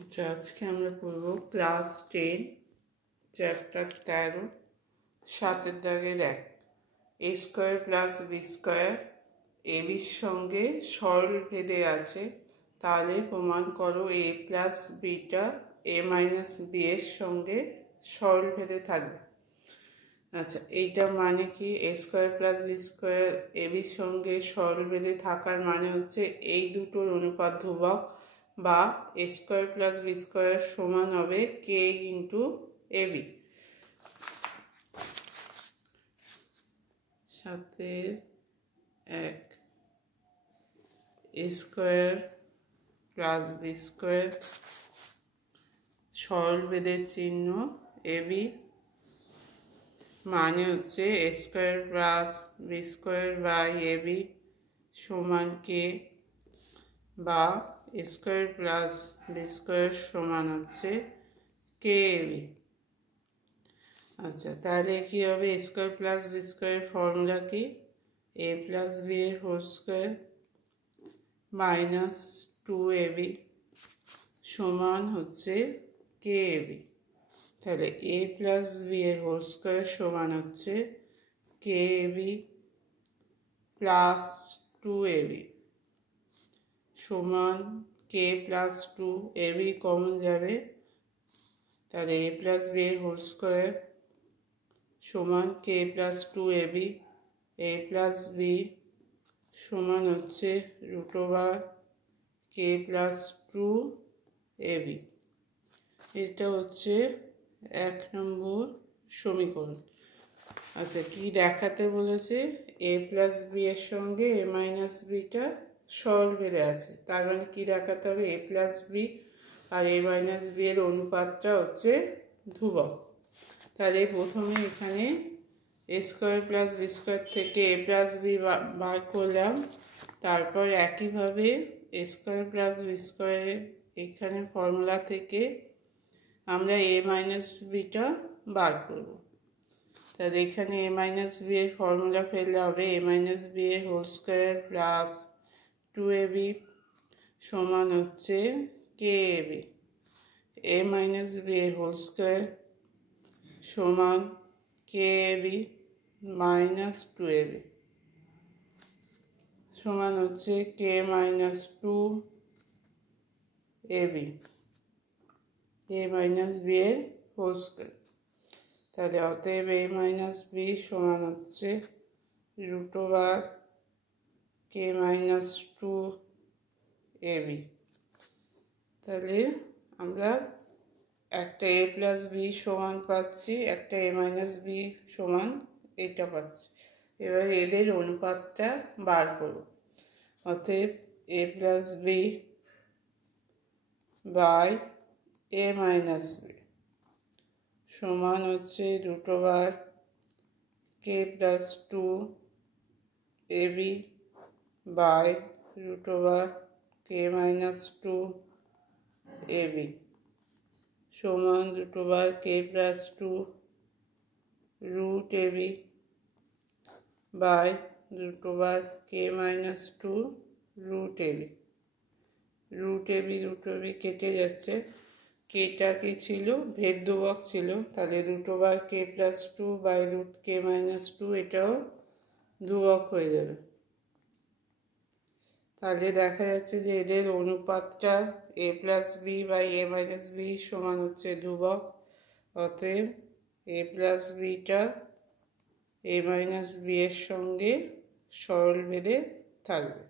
আচ্ছা, আজকে আমরা পড়ব ক্লাস 10 চ্যাপ্টার 13 7 দাগের 1 a square plus B square a বির সঙ্গে সরল ভেদে আছে, তাহলে প্রমাণ করো এ প্লাস বিটা এ মাইনাস বি এর সঙ্গে সরল ভেদে থাকবে। আচ্ছা, এইটা মানে কি? A square plus B square a বির সঙ্গে সরল ভেদে থাকার মানে হচ্ছে এই দুটোর অনুপাত ধ্রুবক, বা A square plus B square সমান হবে কে ইন্টু এ বি। সাথে 1 A square plus B square সরল ভেদের চিহ্ন এ বি মানে হচ্ছে A square plus B square by A B সমান কে, বা A square plus B square সমান হচ্ছে কে এ বি। আচ্ছা, তাহলে কি হবে? A square plus B square formula কি? এ প্লাস বি এর হোল স্কোয়ার মাইনাস 2ab সমান হচ্ছে কে এ বি। তাহলে এ প্লাস বি এর হোল স্কোয়ার সমান হচ্ছে K A B plus 2ab সমান কে প্লাস 2ab কমন যাবে, তাহলে এ প্লাস বি এর হোল স্কোয়ার সমান কে প্লাস 2ab, এ প্লাস বি সমান হচ্ছে রুট ওভার কে প্লাস 2ab। এটা হচ্ছে 1 নম্বর সমীকরণ। আচ্ছা, কি দেখাতে বলেছে? এ প্লাস বি এর সঙ্গে এ মাইনাস বিটা সরল ভেদে আছে, তার মানে কি দেখাতে হবে? এ প্লাস বি আর এ মাইনাস বি এর অনুপাতটা হচ্ছে ধ্রুবক। তাহলে প্রথমে এখানে এ স্কোয়ার প্লাস বি স্কোয়ার থেকে এ প্লাস বি বার করলাম, তারপর একইভাবে এ স্কোয়ার প্লাস বি স্কোয়ারের এখানে ফর্মুলা থেকে আমরা এ মাইনাস বিটা বার করব। তাহলে এখানে এ মাইনাস বি এর ফর্মুলা ফেললে হবে এ মাইনাস বি এর হোল স্কোয়ার প্লাস 2ab সমান হচ্ছে K A B. A minus B এর হোল স্কোয়ার সমান কে এ বি মাইনাস 2ab সমান হচ্ছে কে মাইনাস 2ab এ মাইনাস বি এর হোল স্কোয়ার। তাহলে অতএব এ মাইনাস বি সমান হচ্ছে root over K minus 2ab। তাহলে আমরা একটা এ প্লাস বি সমান পাচ্ছি, একটা এ মাইনাস বি সমান এটা পাচ্ছি। এবার এদের অনুপাতটা বার করব। অতএব A plus B by A minus B সমান হচ্ছে root over K plus 2ab by root over K minus 2ab সমান root over K plus 2 root ab by root over K minus 2 root ab। Root ab কেটে যাচ্ছে, কেটা কি ছিল? ভেদ ধ্রুবক ছিল, তাহলে root over K plus 2 by root k minus 2 এটাও ধ্রুবক হয়ে যাবে। তাহলে দেখা যাচ্ছে যে এদের অনুপাতটা A plus B by A minus B সমান হচ্ছে ধ্রুবক। অতএব এ প্লাস বিটা এ মাইনাস বি এর সঙ্গে সরল ভেদে থাকবে।